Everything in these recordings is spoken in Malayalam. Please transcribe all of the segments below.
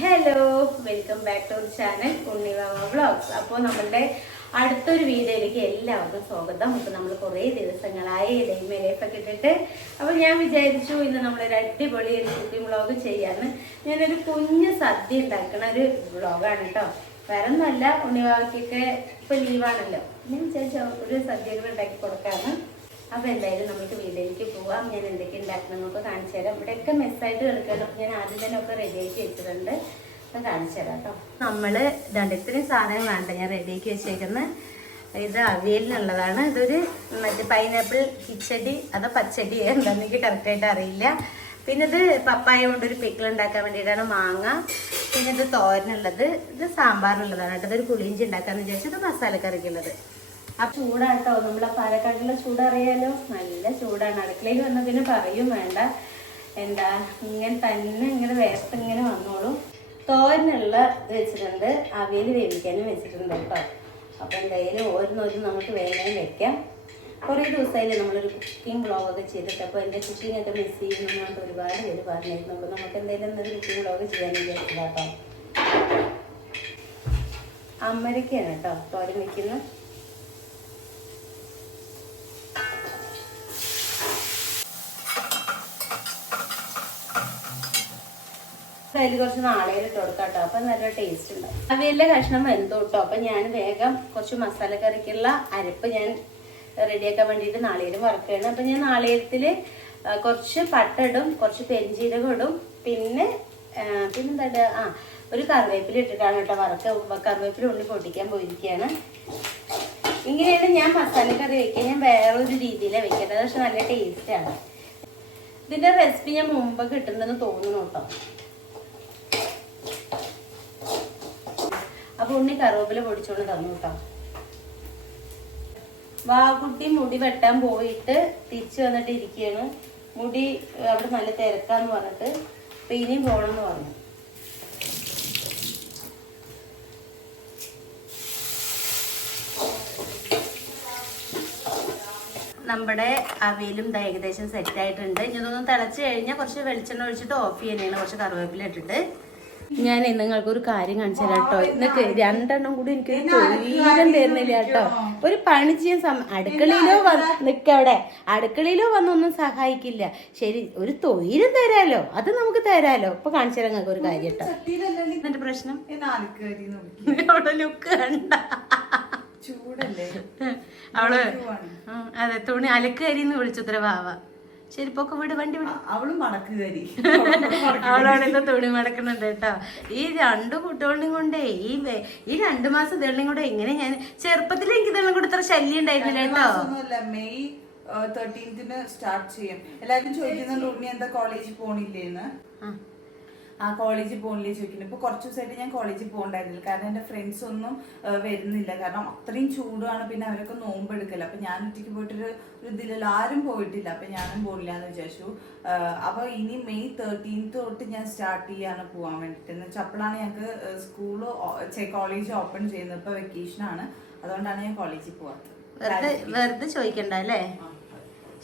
Hello welcome back to channel Unnivama vlogs അപ്പോൾ നമ്മളുടെ അടുത്തൊരു വീഡിയോയിലേക്ക് എല്ലാവർക്കും സ്വാഗതം. അപ്പോൾ നമ്മൾ കുറേ ദിവസങ്ങളായി ഇടയും മേലേപ്പൊക്കെ ഇട്ടിട്ട്. അപ്പോൾ ഞാൻ വിചാരിച്ചു ഇന്ന് നമ്മളൊരു അടിപൊളി ഒരു കുക്കിംഗ് വ്ളോഗ് ചെയ്യാന്ന്. ഞാനൊരു കുഞ്ഞ് സദ്യ ഉണ്ടാക്കുന്ന ഒരു വ്ളോഗാണ് കേട്ടോ വേറെ ഒന്നുമല്ല ഉണ്ണിവാമയ്ക്കൊക്കെ ഇപ്പോൾ ലീവാണല്ലോ ഞാൻ വിചാരിച്ചു ഒരു സദ്യകൾ ഉണ്ടാക്കി കൊടുക്കാമെന്ന് അപ്പൊ എന്തായാലും നമുക്ക് വീട്ടിലേക്ക് പോവാം. ഞാൻ എന്തൊക്കെ ഉണ്ടാക്കണമെന്നൊക്കെ കാണിച്ചു തരാം. ഇവിടെയൊക്കെ മെസ്സായിട്ട് കിടക്കണം ഞാൻ ആദ്യം തന്നെ ഒക്കെ റെഡിയാക്കി വെച്ചിട്ടുണ്ട്. അപ്പൊ കാണിച്ചു തരാം കേട്ടോ. നമ്മൾ രണ്ട് ഇത്രയും സാധനം വേണ്ട. ഞാൻ റെഡിയാക്കി വെച്ചേക്കുന്നത് ഇത് അവിയലിനുള്ളതാണ്. ഇതൊരു മറ്റേ പൈനാപ്പിൾ കിച്ചടി അതോ പച്ചടി എന്താണെന്ന് എനിക്ക് കറക്റ്റായിട്ട് അറിയില്ല. പിന്നെ ഇത് പപ്പായ കൊണ്ടൊരു പിക്കിൾ ഉണ്ടാക്കാൻ വേണ്ടിയിട്ടാണ് മാങ്ങ. പിന്നെ ഇത് തോരനുള്ളത്. ഇത് സാമ്പാറിനുള്ളതാണ് കേട്ടോ. ഇതൊരു പുളിയിഞ്ചി ഉണ്ടാക്കാന്ന് വിചാരിച്ചത് മസാല മസാലക്കറിക്കുള്ളത്. ആ ചൂടാട്ടോ. നമ്മളെ പാലക്കാട്ടിലെ ചൂടറിയാലോ? നല്ല ചൂടാണ്. അടുക്കളയിൽ വന്ന പിന്നെ പറയും വേണ്ട. എന്താ ഇങ്ങനെ തന്നെ ഇങ്ങനെ വേർത്ത് ഇങ്ങനെ വന്നോളൂ. തോരനുള്ള വെച്ചിട്ടുണ്ട്. അവിയൽ വേവിക്കാനും വെച്ചിട്ടുണ്ട് കേട്ടോ. അപ്പം എന്തായാലും ഓരോന്നോരും നമുക്ക് വേഗം വെക്കാം. കുറേ ദിവസമായില്ലേ നമ്മളൊരു കുക്കിംഗ് വ്ളോഗൊക്കെ ചെയ്തിട്ട്. അപ്പോൾ എന്റെ കുക്കിംഗ് ഒക്കെ മിസ് ചെയ്യുന്നുണ്ട് ഒരുപാട് പേര് പറഞ്ഞിരുന്നു. അപ്പോൾ നമുക്ക് എന്തായാലും എന്നൊരു കുക്കിംഗ് വ്ളോഗ് ചെയ്യാൻ വിചാരിച്ചില്ല കേട്ടോ. അമ്മരക്കാണ് കേട്ടോ തോരൻ വെക്കുന്നത് അതിൽ കുറച്ച് നാളേൽ ഇട്ട് കൊടുക്കാം കേട്ടോ അപ്പം നല്ല ടേസ്റ്റ് ഉണ്ട്. അവയിലെ കഷ്ണം വെന്തു കേട്ടോ അപ്പം ഞാൻ വേഗം കുറച്ച് മസാല കറിക്കുള്ള അരപ്പ് ഞാൻ റെഡിയാക്കാൻ വേണ്ടിയിട്ട് നാളേലും വറക്കുകയാണ്. അപ്പം ഞാൻ നാളേരത്തിൽ കുറച്ച് പട്ട ഇടും കുറച്ച് പെരുംജീരകം ഇടും. പിന്നെ പിന്നെന്താ? ആ ഒരു കറിവേപ്പില ഇട്ടിട്ടാണ് കേട്ടോ വറക്ക കറിവേപ്പില ഉള്ളി പൊട്ടിക്കാൻ പോയിരിക്കുകയാണ് ഇങ്ങനെയാണ് ഞാൻ മസാല കറി വെക്കുക. ഞാൻ വേറൊരു രീതിയിലാണ് വെക്കുന്നത് പക്ഷെ നല്ല ടേസ്റ്റാണ് ഇതിന്റെ റെസിപ്പി ഞാൻ മുമ്പ് കിട്ടുന്നെന്ന് തോന്നുന്നു കേട്ടോ. ഉണ്ണി കറിവേപ്പില പൊടിച്ചോണ്ട് തന്നു കേട്ടോ വാഗുട്ടി മുടി വെട്ടാൻ പോയിട്ട് തിരിച്ചു വന്നിട്ട് ഇരിക്കുകയാണ് മുടി അവിടെ നല്ല തിരക്കാന്ന് പറഞ്ഞിട്ട് അപ്പൊ ഇനിയും പോണെന്ന് പറഞ്ഞു. നമ്മുടെ അവയിലും ഏകദേശം സെറ്റ് ആയിട്ടുണ്ട്. ഇതൊന്നും തിളച്ച് കഴിഞ്ഞാൽ കുറച്ച് വെളിച്ചെണ്ണ ഒഴിച്ചിട്ട് ഓഫ് ചെയ്യാനാണ് കുറച്ച് കറിവേപ്പില ഇട്ടിട്ട്. ഞാൻ നിങ്ങൾക്ക് ഒരു കാര്യം കാണിച്ചു തരാം കേട്ടോ. നിങ്ങക്ക് രണ്ടെണ്ണം കൂടി എനിക്ക് തൊഴിലും തരുന്നില്ല കേട്ടോ. ഒരു പണി ചെയ്യാൻ സമ അടുക്കളയിലോ വന്ന് നിക്കവിടെ. അടുക്കളയിലോ വന്നൊന്നും സഹായിക്കില്ല. ശരി ഒരു തൊഴിലും തരാലോ. അത് നമുക്ക് തരാലോ. ഇപ്പൊ കാണിച്ചു തരാം നിങ്ങൾക്ക് ഒരു കാര്യം കേട്ടോ. എന്റെ പ്രശ്നം? അവിടെ ലുക്ക് കണ്ട. അവൾ അതെ തുണി അലക്കരിന്ന് വിളിച്ചത്ര വിളിച്ചുത്ര വാവ ശരിപ്പൊക്കെ വിട് വണ്ടി വിട്. അവളും മണക്ക് കരി അവളാണ് ഇന്ന് തുണി മടക്കുന്നുണ്ട് കേട്ടോ. ഈ രണ്ട് കുട്ടികളും കൊണ്ടേ ഈ ഈ രണ്ടു മാസം ഇതെല്ലാം കൂടെ എങ്ങനെ ഞാൻ ചെറുപ്പത്തിൽ എനിക്ക് ഇതെല്ലാം കൂടെ ഇത്ര ശല്യം ഉണ്ടായിരുന്നില്ല കേട്ടോ. മെയ് തേർട്ടീൻത്തിന് സ്റ്റാർട്ട് ചെയ്യും. എല്ലാവരും ചോദിക്കുന്നുണ്ട് ഉണ്ണി എന്താ കോളേജിൽ പോണില്ലേന്ന്? ആ. കോളേജിൽ പോകണില്ലേ ചോദിക്കുന്നു. ഇപ്പൊ കുറച്ച് ദിവസമായിട്ട് ഞാൻ കോളേജിൽ പോകണ്ടായിരുന്നില്ല. കാരണം എന്റെ ഫ്രണ്ട്സ് ഒന്നും വരുന്നില്ല. കാരണം അത്രയും ചൂടാണ്. പിന്നെ അവരൊക്കെ നോമ്പ് എടുക്കല. അപ്പൊ ഞാൻ ഒറ്റയ്ക്ക് പോയിട്ടൊരു ഒരു ഇതിലല്ല ആരും പോയിട്ടില്ല. അപ്പൊ ഞാനും പോയില്ല എന്ന് വിചാരിച്ചു. അപ്പോൾ അപ്പൊ ഇനി മെയ് തേർട്ടീൻത്ത് തൊട്ട് ഞാൻ സ്റ്റാർട്ട് ചെയ്യാണ് പോകാൻ വേണ്ടിട്ട്. എന്ന് വെച്ചാൽ അപ്പോഴാണ് ഞങ്ങൾക്ക് സ്കൂൾ കോളേജ് ഓപ്പൺ ചെയ്യുന്നത്. ഇപ്പൊ വെക്കേഷൻ ആണ്. അതുകൊണ്ടാണ് ഞാൻ കോളേജിൽ പോവാത്തത്. വെറുതെ വെറുതെ ചോദിക്കണ്ട അല്ലേ?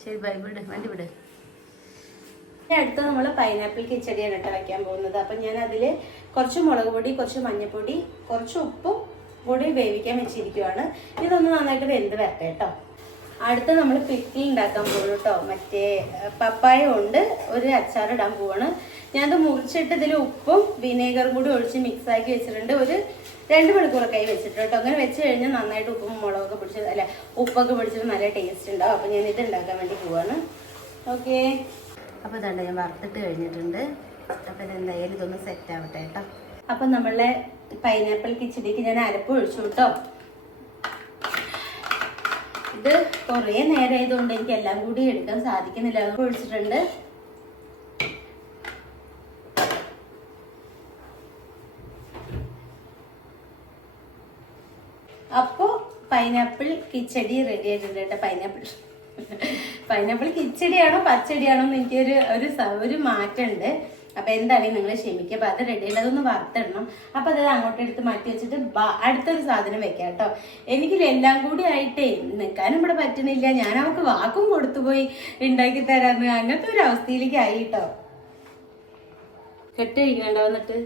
ശരി ബൈ വിട്. വണ്ടി വിട്. ഇനി അടുത്ത നമ്മൾ പൈനാപ്പിൾ കിച്ചടിയാണ് കേട്ടോ വയ്ക്കാൻ പോകുന്നത്. അപ്പം ഞാൻ അതിൽ കുറച്ച് മുളക് പൊടി കുറച്ച് മഞ്ഞൾപ്പൊടി കുറച്ച് ഉപ്പും കൂടി വേവിക്കാൻ വെച്ചിരിക്കുവാണ്. ഇതൊന്ന് നന്നായിട്ട് വെന്ത് വരട്ടെ കേട്ടോ. അടുത്ത നമ്മൾ പിക്കിൾ ഉണ്ടാക്കാൻ പോകുന്നു കേട്ടോ. മറ്റേ പപ്പായ കൊണ്ട് ഒരു അച്ചാർ ഇടാൻ പോവാണ്. ഞാനത് മുറിച്ചിട്ട് ഇതിൽ ഉപ്പും വിനേഗറും കൂടി ഒഴിച്ച് മിക്സ് ആക്കി വെച്ചിട്ടുണ്ട്. ഒരു രണ്ട് മണിക്കൂറൊക്കെ ആയി വെച്ചിട്ട് കേട്ടോ. അങ്ങനെ വെച്ച് കഴിഞ്ഞാൽ നന്നായിട്ട് ഉപ്പും മുളകൊക്കെ പിടിച്ച് അല്ല ഉപ്പൊക്കെ പിടിച്ചിട്ട് നല്ല ടേസ്റ്റ് ഉണ്ടാവും. അപ്പം ഞാൻ ഇത് ഉണ്ടാക്കാൻ വേണ്ടി പോവാണ്. ഓക്കെ. അപ്പോൾ ഇതാണ്ട് ഞാൻ വറുത്തിട്ട് കഴിഞ്ഞിട്ടുണ്ട്. അപ്പോൾ ഇതെന്തായാലും ഇതൊന്ന് സെറ്റ് ആവട്ടെ കേട്ടോ അപ്പോൾ നമ്മളെ പൈനാപ്പിൾ കിച്ചടിക്ക് ഞാൻ അരപ്പ് ഒഴിച്ചു കേട്ടോ ഇത് കുറേ നേരം ആയതുകൊണ്ട് എനിക്ക് എല്ലാം കൂടി എടുക്കാൻ സാധിക്കുന്നില്ല. അത് ഒഴിച്ചിട്ടുണ്ട്. അപ്പോൾ പൈനാപ്പിൾ കിച്ചടി റെഡി ആയിട്ടുണ്ട് കേട്ടോ പൈനാപ്പിൾ പൈനാപ്പിൾ കിച്ചടിയാണോ പച്ചടിയാണോ എന്ന് എനിക്കൊരു ഒരു ഒരു മാറ്റമുണ്ട്. അപ്പൊ എന്തായാലും നിങ്ങൾ ക്ഷമിക്കുക. അപ്പൊ അത് റെഡി അതൊന്ന് വറുത്തിടണം. അപ്പൊ അത് അങ്ങോട്ട് എടുത്ത് മാറ്റി വെച്ചിട്ട് അടുത്തൊരു സാധനം വെക്കാം കേട്ടോ. എനിക്ക് എല്ലാം കൂടി ആയിട്ടേ നിൽക്കാനും ഇവിടെ പറ്റുന്നില്ല. ഞാൻ അവൾക്ക് വാക്കും കൊടുത്തുപോയി ഉണ്ടാക്കി തരാന്ന്. അങ്ങനത്തെ ഒരു അവസ്ഥയിലേക്ക് ആയി കേട്ടോ. കെട്ട് കഴിക്കണ്ടോ എന്നിട്ട്?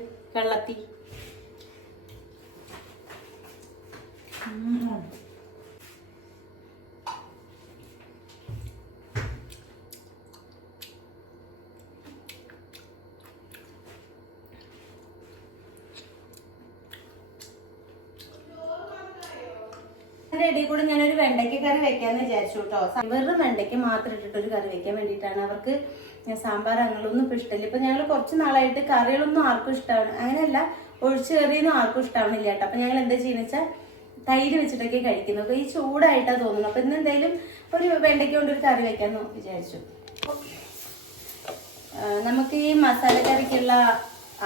അതിന്റെ ഇടയിൽ കൂടെ ഞാനൊരു വെണ്ടയ്ക്ക കറി വെക്കാന്ന് വിചാരിച്ചു കേട്ടോ വെറും വെണ്ടയ്ക്ക മാത്രം ഇട്ടിട്ട് ഒരു കറി വെക്കാൻ വേണ്ടിയിട്ടാണ്. അവർക്ക് സാമ്പാർ അങ്ങനെയൊന്നും ഇപ്പൊ ഇഷ്ടമില്ല. ഇപ്പൊ ഞങ്ങൾ കുറച്ച് നാളായിട്ട് കറികളൊന്നും ആർക്കും ഇഷ്ടമാണ് അങ്ങനെയല്ല ഒഴിച്ചു കറിയൊന്നും ആർക്കും ഇഷ്ടമാവണില്ല കേട്ടോ അപ്പൊ ഞങ്ങൾ എന്താ ചെയ്യുന്ന വെച്ചാൽ തൈര് വെച്ചിട്ടൊക്കെ കഴിക്കുന്നു. അപ്പൊ ഈ ചൂടായിട്ടാ തോന്നുന്നു. അപ്പൊ ഇന്ന് എന്തായാലും ഒരു വെണ്ടയ്ക്ക കൊണ്ട് ഒരു കറി വെക്കാന്ന് വിചാരിച്ചു. നമുക്ക് ഈ മസാല കറിക്കുള്ള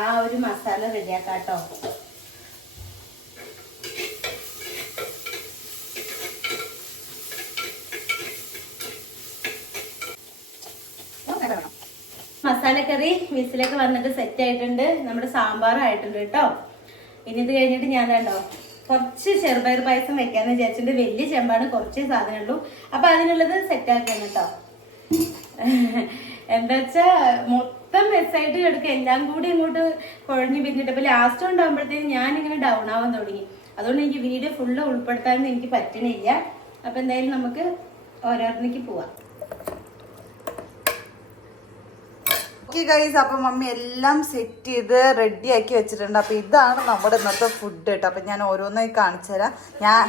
ആ ഒരു മസാല റെഡിയാക്കാം കേട്ടോ മസാലക്കറി വിസിലൊക്കെ വന്നിട്ട് സെറ്റ് ആയിട്ടുണ്ട്. നമ്മുടെ സാമ്പാർ ആയിട്ടുണ്ട് കേട്ടോ. ഇനി ഇത് കഴിഞ്ഞിട്ട് ഞാൻ കണ്ടോ കുറച്ച് ചെറുപയർ പായസം വെക്കാന്ന് വിചാരിച്ചിട്ട് വലിയ ചെമ്പാണ് കുറച്ച് സാധനം ഉള്ളൂ അപ്പൊ അതിനുള്ളത് സെറ്റ് ആക്കാൻ കേട്ടോ. എന്താ വെച്ചാ മൊത്തം മെസ്സായിട്ട് കിടക്കുക എല്ലാം കൂടി ഇങ്ങോട്ട് കുഴഞ്ഞു പിന്നിട്ട്. അപ്പൊ ലാസ്റ്റ് ഉണ്ടാകുമ്പോഴത്തേക്കും ഞാൻ ഇങ്ങനെ ഡൗൺ ആവാൻ തുടങ്ങി. അതുകൊണ്ട് എനിക്ക് വീഡിയോ ഫുള്ള് ഉൾപ്പെടുത്താനൊന്നും എനിക്ക് പറ്റണില്ല. അപ്പൊ എന്തായാലും നമുക്ക് ഓരോരുന്നേക്ക് പോവാം. ഓക്കെ ഗൈസ് അപ്പൊ മമ്മി എല്ലാം സെറ്റ് ചെയ്ത് റെഡി ആക്കി വെച്ചിട്ടുണ്ട്. അപ്പൊ ഇതാണ് നമ്മുടെ ഇന്നത്തെ ഫുഡ് കേട്ടോ. അപ്പൊ ഞാൻ ഓരോന്നായി കാണിച്ചു തരാം. ഞാൻ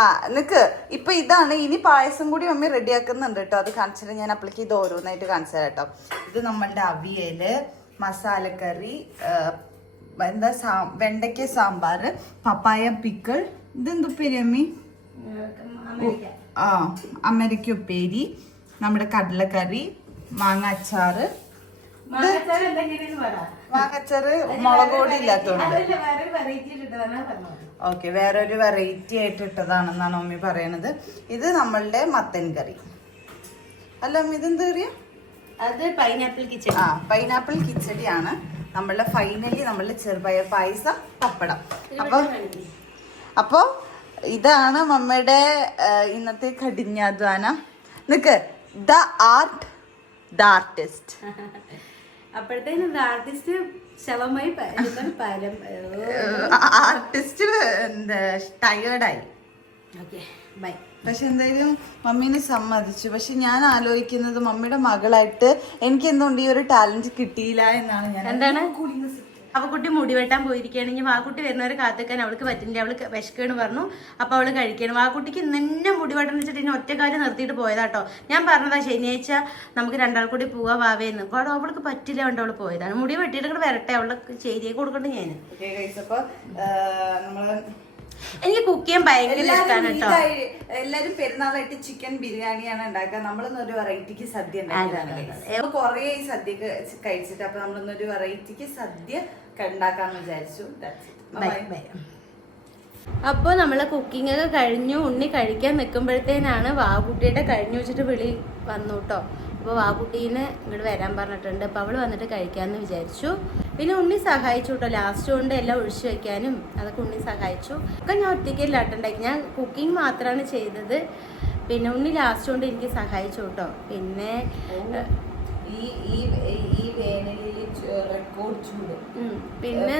ആ നിക്ക് ഇപ്പൊ ഇതാണ്. ഇനി പായസം കൂടി മമ്മി റെഡി ആക്കുന്നുണ്ട് കേട്ടോ. അത് കാണിച്ചിട്ട് ഞാൻ അപ്പളേക്ക് ഇത് ഓരോന്നായിട്ട് കാണിച്ചു തരാം കേട്ടോ. ഇത് നമ്മളുടെ അവിയൽ മസാലക്കറി എന്താ സാ വെണ്ടയ്ക്ക സാമ്പാർ പപ്പായ പിക്കിൾ. ഇതെന്തു ഉപ്പേരി അമ്മി? ആ അമരയ്ക്ക ഉപ്പേരി നമ്മുടെ കടലക്കറി മാങ്ങ അച്ചാറ് മാങ്ങാച്ചാറ് മുളക് പൊടി ഇല്ലാത്തതുകൊണ്ട്. ഓക്കെ വേറെ ഒരു വെറൈറ്റി ആയിട്ട് ഇട്ടതാണെന്നാണ് മമ്മി പറയണത്. ഇത് നമ്മളുടെ മത്തൻ കറി. അല്ല അമ്മ ഇതെന്ത് കറിയാ? അത് പൈനാപ്പിൾ കിച്ചടി. ആ പൈനാപ്പിൾ കിച്ചടിയാണ്. നമ്മളുടെ ഫൈനലി നമ്മളുടെ ചെറുപയർ പായസം പപ്പടം. അപ്പൊ അപ്പൊ ഇതാണ് മമ്മയുടെ ഇന്നത്തെ കഠിനാധ്വാനം. Nick the art the artist. അപ്പോഴത്തേനും ആർട്ടിസ്റ്റ് ശവമായി ടയേർഡായി ഓക്കെ ബൈ. പക്ഷെ എന്തായാലും മമ്മീനെ സമ്മതിച്ചു. പക്ഷെ ഞാൻ ആലോചിക്കുന്നത് മമ്മിയുടെ മകളായിട്ട് എനിക്ക് എന്തുകൊണ്ട് ഈ ഒരു ടാലന്റ് കിട്ടിയില്ല എന്നാണ് ഞാൻ എന്താണ്? അവക്കുട്ടി മുടി വെട്ടാൻ പോയിരിക്കുകയാണെങ്കിൽ വാക്കുട്ടി വരുന്നവരെ കാത്തിക്കാൻ അവൾക്ക് പറ്റില്ല. അവൾക്ക് വിശക്കുകയെന്ന് പറഞ്ഞു. അപ്പൊ അവൾ കഴിക്കണം വാക്കുട്ടിക്ക് നിന്നെ മുടി വെട്ടണം വെച്ചിട്ട് ഇനി ഒറ്റക്കാലം നിർത്തിയിട്ട് പോയതാട്ടോ ഞാൻ പറഞ്ഞതാ ശനിയാഴ്ച നമുക്ക് രണ്ടാൾ കൂടി പോവാ വാവേന്ന് അപ്പോൾ അവൾക്ക് പറ്റില്ല കൊണ്ട് അവൾ പോയതാണ്. മുടി വെട്ടിയിട്ട് വരട്ടെ. അവളുടെ ചേരിയെ കൊടുക്കണ്ട ഞാൻ Okay എനിക്ക് കുക്ക് ചെയ്യാൻ ഭയങ്കര ഇഷ്ടമാണ് എല്ലാരും കേട്ടോ എല്ലാരും പെരുന്നാളായിട്ട് ചിക്കൻ ബിരിയാണിയാണ് ഉണ്ടാക്കുക. നമ്മളിന്നൊരു വെറൈറ്റിക്ക് സദ്യ ഉണ്ടാക്കി കൊറേ സദ്യ കഴിച്ചിട്ട് അപ്പൊ നമ്മളൊന്നൊരു വെറൈറ്റിക്ക് സദ്യ ഉണ്ടാക്കാന്ന് വിചാരിച്ചു. ബൈ ബൈ അപ്പോൾ നമ്മൾ കുക്കിംഗ് ഒക്കെ കഴിഞ്ഞു. ഉണ്ണി കഴിക്കാൻ നിൽക്കുമ്പോഴത്തേനാണ് വാകുട്ടിയുടെ കഴിഞ്ഞു വെച്ചിട്ട് വിളി വന്നു കേട്ടോ അപ്പോൾ വാകുട്ടീനെ ഇങ്ങോട്ട് വരാൻ പറഞ്ഞിട്ടുണ്ട്. അപ്പോൾ അവൾ വന്നിട്ട് കഴിക്കാമെന്ന് വിചാരിച്ചു. പിന്നെ ഉണ്ണി സഹായിച്ചു കേട്ടോ. ലാസ്റ്റ് കൊണ്ട് എല്ലാം ഒഴിച്ചു വെക്കാനും അതൊക്കെ ഉണ്ണി സഹായിച്ചു. ഒക്കെ ഞാൻ ഒറ്റയ്ക്കല്ല ഉണ്ടാക്കി ഞാൻ കുക്കിംഗ് മാത്രമാണ് ചെയ്തത്. പിന്നെ ഉണ്ണി ലാസ്റ്റ് കൊണ്ട് എനിക്ക് സഹായിച്ചു കേട്ടോ. പിന്നെ പിന്നെ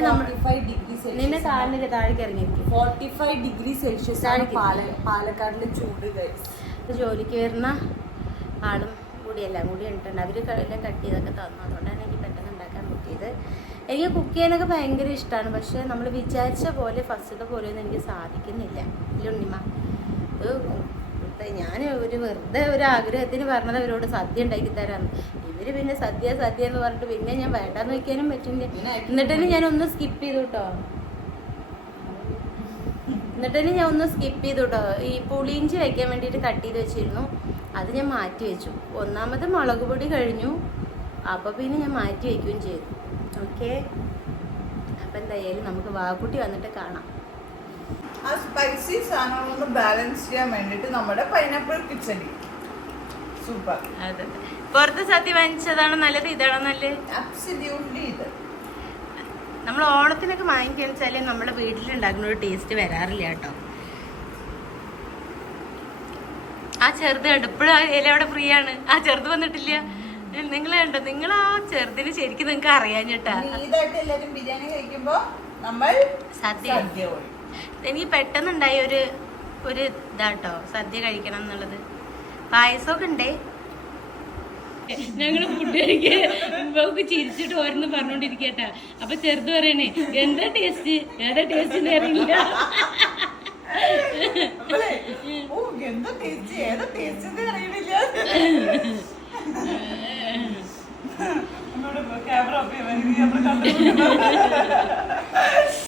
നിന്നെ താഴെ താഴേക്ക് ഇറങ്ങി ഫോർട്ടി ഫൈവ് ഡിഗ്രി സെൽഷ്യസ് ആണ് പാലക്കാടിന്റെ പാലക്കാടിലെ ചൂട്. ജോലിക്ക് വരുന്ന ആളും കൂടി എല്ലാം കൂടി ഉണ്ട് അവർ എല്ലാം കട്ട് ചെയ്തൊക്കെ തന്നു. അതുകൊണ്ടാണ് ഉണ്ടാക്കാൻ പറ്റിയത്. എനിക്ക് കുക്ക് ചെയ്യാനൊക്കെ ഭയങ്കര ഇഷ്ടമാണ് പക്ഷേ നമ്മൾ വിചാരിച്ച പോലെ ഫസ്റ്റത്തെ പോലെ ഒന്നും എനിക്ക് സാധിക്കുന്നില്ല. ഇല്ലുണ്ണിമ ഞാൻ ഒരു വെറുതെ ഒരു ആഗ്രഹത്തിന് പറഞ്ഞത് അവരോട് സദ്യ ഉണ്ടാക്കി തരാമെന്ന് ഇവർ പിന്നെ സദ്യ സദ്യ എന്ന് പറഞ്ഞിട്ട് പിന്നെ ഞാൻ വേണ്ടാന്ന് വെക്കാനും പറ്റില്ല. എന്നിട്ടന്നെ ഞാൻ ഒന്ന് സ്കിപ്പ് ചെയ്തു കേട്ടോ എന്നിട്ട് ഞാൻ ഒന്ന് സ്കിപ്പ് ചെയ്തു കേട്ടോ ഈ പുളിയിഞ്ചി വെക്കാൻ വേണ്ടിയിട്ട് കട്ട് ചെയ്ത് വെച്ചിരുന്നു. അത് ഞാൻ മാറ്റി വെച്ചു. ഒന്നാമത് മുളക് പൊടി കഴിഞ്ഞു. അപ്പോൾ പിന്നെ ഞാൻ മാറ്റി വയ്ക്കുകയും ചെയ്തു. ഓക്കെ അപ്പം എന്തായാലും നമുക്ക് വാക്കുട്ടി വന്നിട്ട് കാണാം. ആ സ്പൈസി സാധനങ്ങളൊന്ന് ബാലൻസ് ചെയ്യാൻ വേണ്ടിയിട്ട് നമ്മുടെ പൈനാപ്പിൾ കിച്ചടി സൂപ്പർ അതെ. പുറത്ത് സദ്യ വാങ്ങിച്ചതാണോ നല്ലത്? ഇതാണോ നല്ലത്? അബ്സല്യൂട്ട്ലി ഇത്. നമ്മൾ ഓണത്തിനൊക്കെ വാങ്ങിക്കാൻ വെച്ചാൽ നമ്മുടെ വീട്ടിലുണ്ടാക്കുന്ന ഒരു ടേസ്റ്റ് വരാറില്ല കേട്ടോ. ആ ചെറുത് കണ്ടു? ഇപ്പോഴും ആ ഇല അവിടെ ഫ്രീ ആണ്. ആ ചെറുത് വന്നിട്ടില്ല. നിങ്ങൾ കണ്ടോ നിങ്ങൾ ആ ചെറുതിന് ശരിക്കും നിങ്ങൾക്ക് അറിയാഞ്ഞിട്ടാ ഇതായിട്ട് എല്ലാവരും ബിരിയാണി കഴിക്കുമ്പോ നമ്മൾ സദ്യ. എനിക്ക് പെട്ടെന്നുണ്ടായ ഒരു ഒരു ഇതാട്ടോ സദ്യ കഴിക്കണം എന്നുള്ളത്. പായസമൊക്കെ ഉണ്ടേ? ഞങ്ങൾ ഫുഡ് കഴിക്കുക ചിരിച്ചിട്ട് ഓരോന്ന് പറഞ്ഞോണ്ടിരിക്കട്ടാ അപ്പൊ ചെറുത് പറയണേ എന്താ ടേസ്റ്റ് ഏതാ ടേസ്റ്റ് അറിയില്ല. നമ്മളെ, ഓ എന്താ ടേസ്റ്റ് ഏതാ ടേസ്റ്റ് അറിയണില്ല. നമ്മുടെ ക്യാമറ ക്യാമറ കണ്ടു.